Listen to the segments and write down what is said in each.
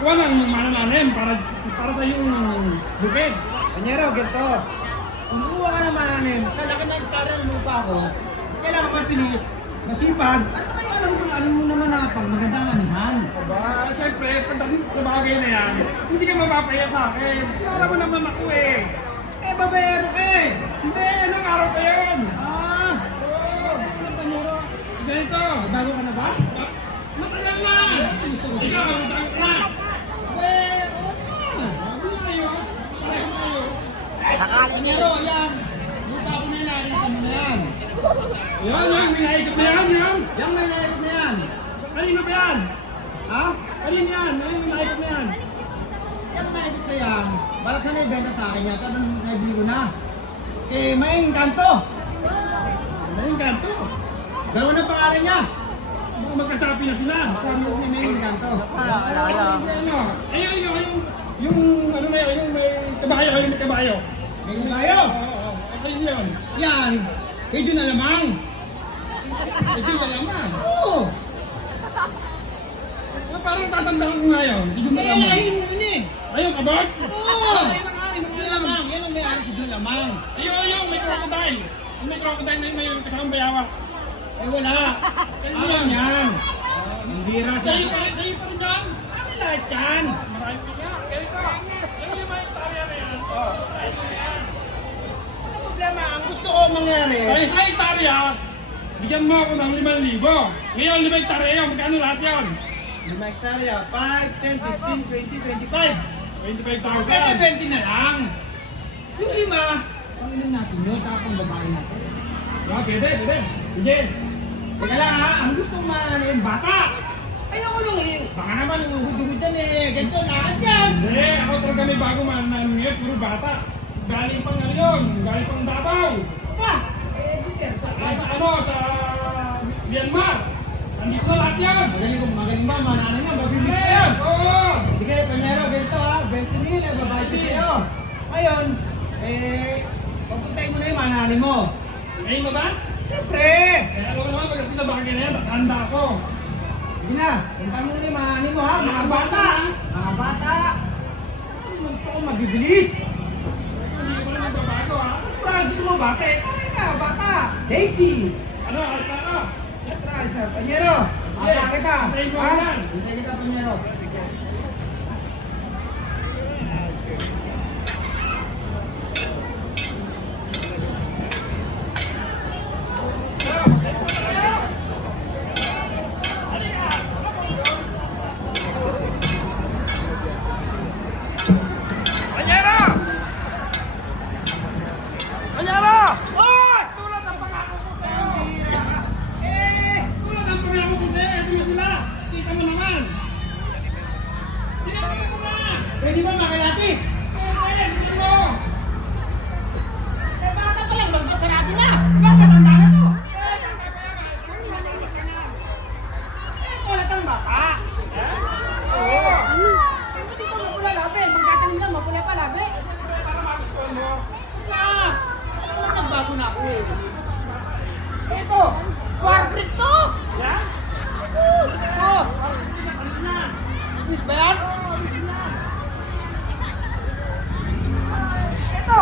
kukuha ng manananim para sa yung bukid. Panyero, ganito. Kung kukuha ka ng mananim, sa laki na hektarya ng lupa ko, kailangan mabilis, masipag, alam mo naman na pag magandang anihan. Aba, siyempre, pagdating sa bagay na yan, hindi ka mapapaya sa akin. Para mo naman ako eh. Eh, babayero ka eh! Hindi, ilang araw pa yun. Ah! Oo, ano panyero? Ganito. Bago ka na ba? Matagal na. Ikaw, matagal na. Eh, oo na. Sabi na kayo. Pareho kayo. Panyero, yan. Lupa ko na yan, nakita mo na yan. Yan, may naikot na yan, yan. Yan, may naikot na yan. Kanino ba yan? Ha? Kanino yan? May naikot na yan. Yan, naikot na yan. Balak ka na ibenta sa akin yata, nung naibili ko na. Eh, may engkanto. May engkanto. Dalawa na pangalan niya. Baka magkasapi na sila. Sabi ko niya, may engkanto. Yung ano na yun, yung may kabayo, yung may kabayo. May kabayo. Oo, ayun yun. Yan. Kay Jun Alamang. Ito yung alaman. Oo. Parang tatandaan ko nga yun. Hindi ko Kaya malaman. lahin mo yun eh. Ayun, abot? Oo. Ayun ang akin, ang Jun alam. Alamang. Yan ang may-ari si Jun Alamang. Ayun, may crocodile. Yung may crocodile na yun, may kasamang bayawa. Eh wala. Alam yan. Ang bira siya. Sa'yo pa rin dyan. Ano lahat yan? Marami pa nga. Ganito. Yung lima hektarya na yan. Ano problema? Ang gusto ko mangyari. Kaya sa hektarya, bigyan mo ako ng 5,000. Ngayon, 5 hektarya yun. Magkano lahat yun? 5 hektarya. 5, 10, 15, 20, 25. 25,000. Pwede 20 na lang. Yung 5, panginin natin yun sa akong babae natin. Pwede. Sige. Teka lang ha, ang gusto ko mananim, bata. Ayoko nung baka naman uhud-uhud yan eh. Ganito, lahat yan. Hindi, ako talaga may bago manananim ngayon. Puro bata. Galing pang ngayon. Galing pang Davao. Pa, Peter, Sa Myanmar. Nandito na lahat yan. magaling ba, mananim yan, mabibis ka yan. Oo. Sige, Panyero, ganito ha, 20,000 eh, babae ko sa'yo. Ngayon, papuntahin mo na yung mananim mo. Ngayon na ba? Siyempre! Kaya alam mo naman, pagdating sa bagay na yan, nakahanda ako. Sige na, puntahan mo na yung mananim mo ha, mga bata. Mga bata. Gusto ko mabibilis. Hindi ko naman babago ha. Parang gusto mo bata eh. Kaya ka, bata. Daisy. Ano, alas na ka? Atras na, Panyero. Asa kita. Hintayin mo Ha? yan. Hintayin kita, Panyero. Panyero! Panyero! Oy! Tulad ang pangako ko sa'yo! Tulad ang pangako ko sa'yo! Ito mo sila! Kita mo naman! Tingnan mo na! Pwede ba makilatis? Pwede! Tingnan mo! Eh, bata pa lang, magpasarado na. Bakit ang dami to? Wala kang bata. Oo. Hindi ko mapula labi. Magkatanim na, mapula pa labi. Para magustuhan mo! Wala. Wala nagbago na ako eh. Ito, war brick to. Yan? Oh. Miss ba yan? Ito.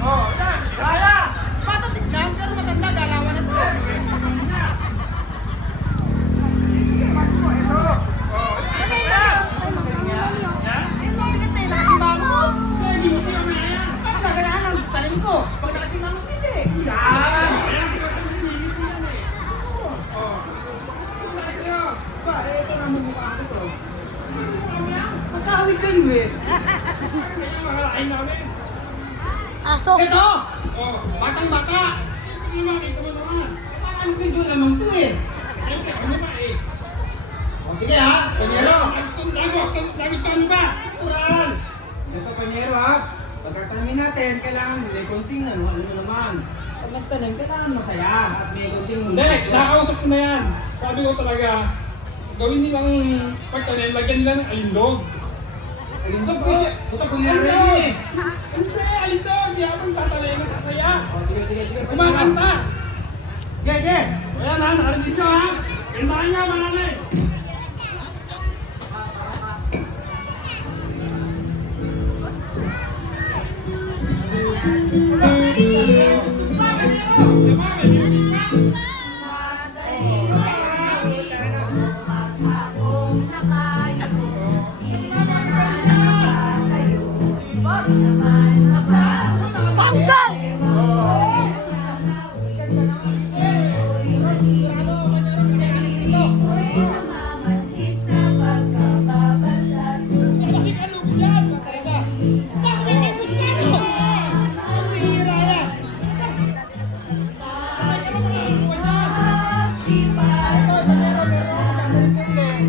Oh, yan! Kaya. Bata tignan, pero maganda. Dalawa na to. Ito. Oh, yan! Yan? Hindi mo tingnan mo yan! Yan! Oh. Bakit sa'yo? Ito naman mukha ko. Magkahawig kayo eh. Kaya makalain namin! Aso. Ito! Oh, Batang bata! hindi makita mo naman! Parang video lamang to eh. Siyempre, ano ba eh? O sige ha, Panyero. Nagustuhan mo ba? Natural. Ito Panyero ha. Pagkatanim natin, kailangan may konting ano naman. Pag nagtanim, kailangan masaya at may konting Hindi, nakakausap ko na yan. Sabi ko talaga, gawin nilang pagtanim, lagyan nila ng alindog. Alindog po siya. Puta kung nila rin eh. Hindi, alindog. Di ako tatalim, masasaya. O sige. Kumakanta. Sige. Ayan ha, nakarinig nyo ha. Kantahan nga, mananay.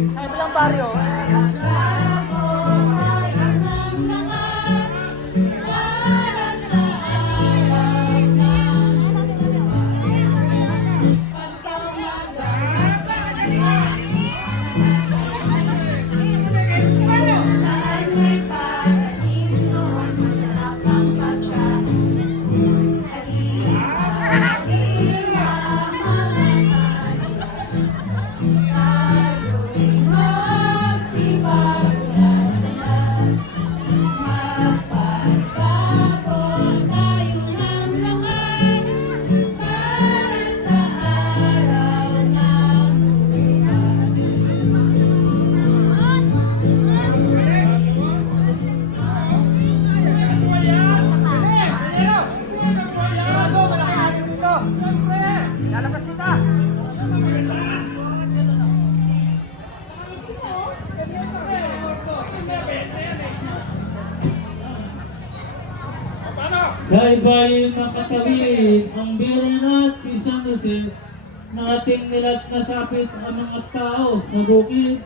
Sa kabilang baryo. Lalabas dito. Paano? Sa ibahin makatawid ang biro na si San Jose na ating nilat na sapit ang mga tao sa bukid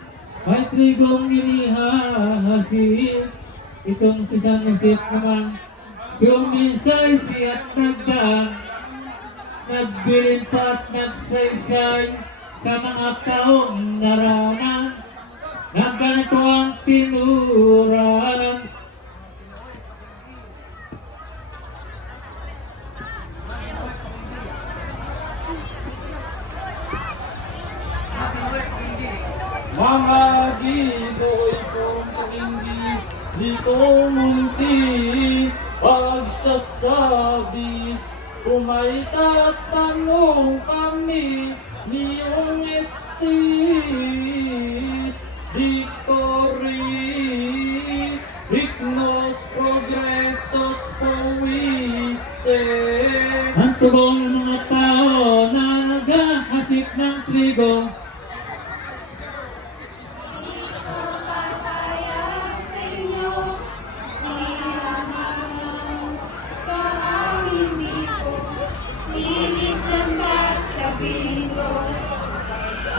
ay trigong inihahasin. Itong si San Jose naman suminsay siya't nagdaan, nagbilin pa at nagsaysay sa mga taong narana ng ganito ang tinuralan. Mga Ginoo'y kung hindi ko munti pagsasabi, kung may tatanong kami niyong estis, victory, dignos progressos povisse. Ang tugong ng mga tao na naghahasik ng trigo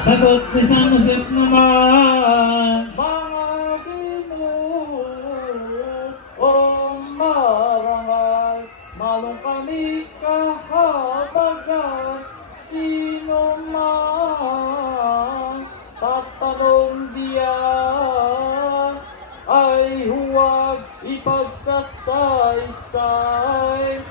sagot ni San Jose naman. Mga Ginoo, o marangal, malong kami kahabagan, sino man tatanong diyan ay huwag ipagsasaysay.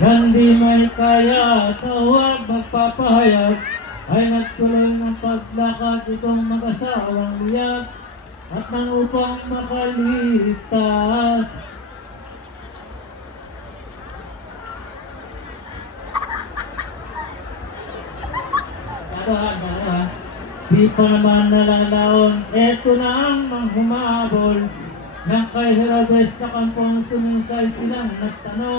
Hindi may kaya at huwag magpapahayag ay nagtuloy ng paglakad itong mag-asawang liyak at nang upang makaligtas. Dahan. Di pa naman nalalaon, eto na ang manghumahabol. Nang kay Herodes sa kampong sumisay silang nagtanong.